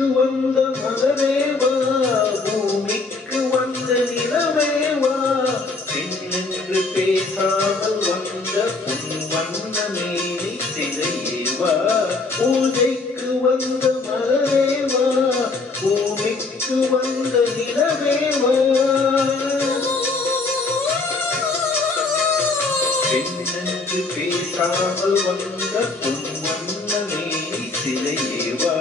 பூஜைக்கு வந்த மலரேவா, பூமிக்கு வந்த நிலவேவா, பெண்ணென்று பேசாமல் வந்த பொன் வண்ண மேனி சிலையேவா. பூஜைக்கு வந்த மலரேவா, பூமிக்கு வந்த நிலவேவா, பெண்ணென்று பேசாமல் வந்த பொன் வண்ண மேனி சிலையேவா.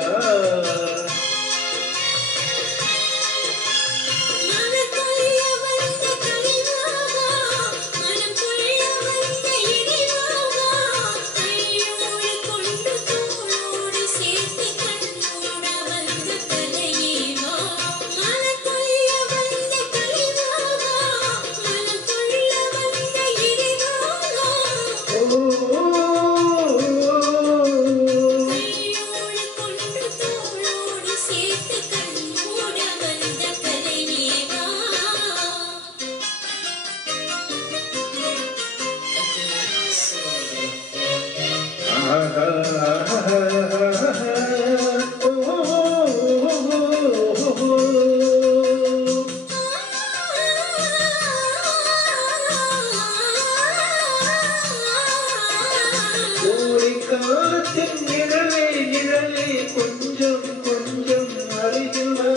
காலத்தின் நிழலே நிழலே கொஞ்சம் கொஞ்சம் அருகில் வா.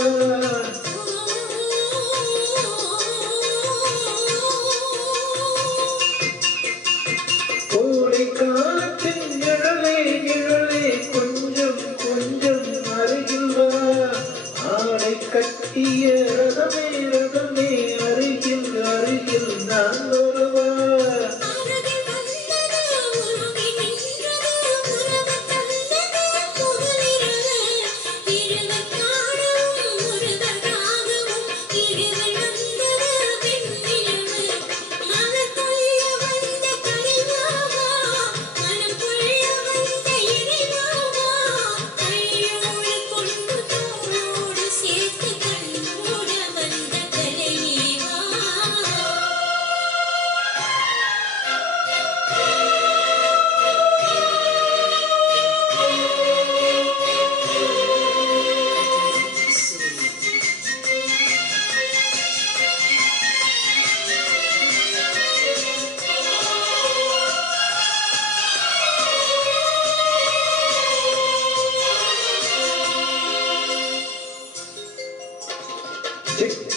கோடை காலத்தின் நிழலே நிழலே கொஞ்சம் கொஞ்சம் அருகில் வா. ஆடை கட்டிய ரதமே ரதமே அருகில் அருகில் நான் வருவா.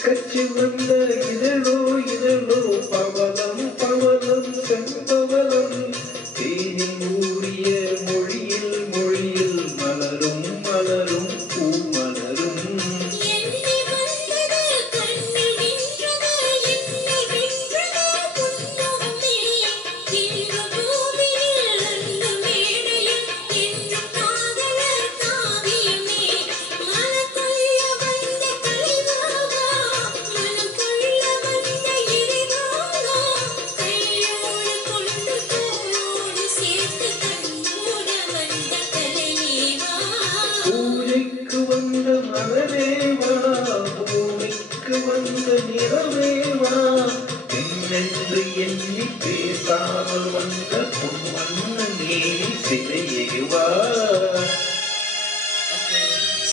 கச்சி வந்த இதழோ இதழோ பவளம் பவளம் செம்பவளம் தேனில் ஊறிய மொழியில் மொழியில் மலரும் மலரும் பூ மலரும். பூஜைக்கு வந்த மலரேவா, பூமிக்கு வந்த நிலவே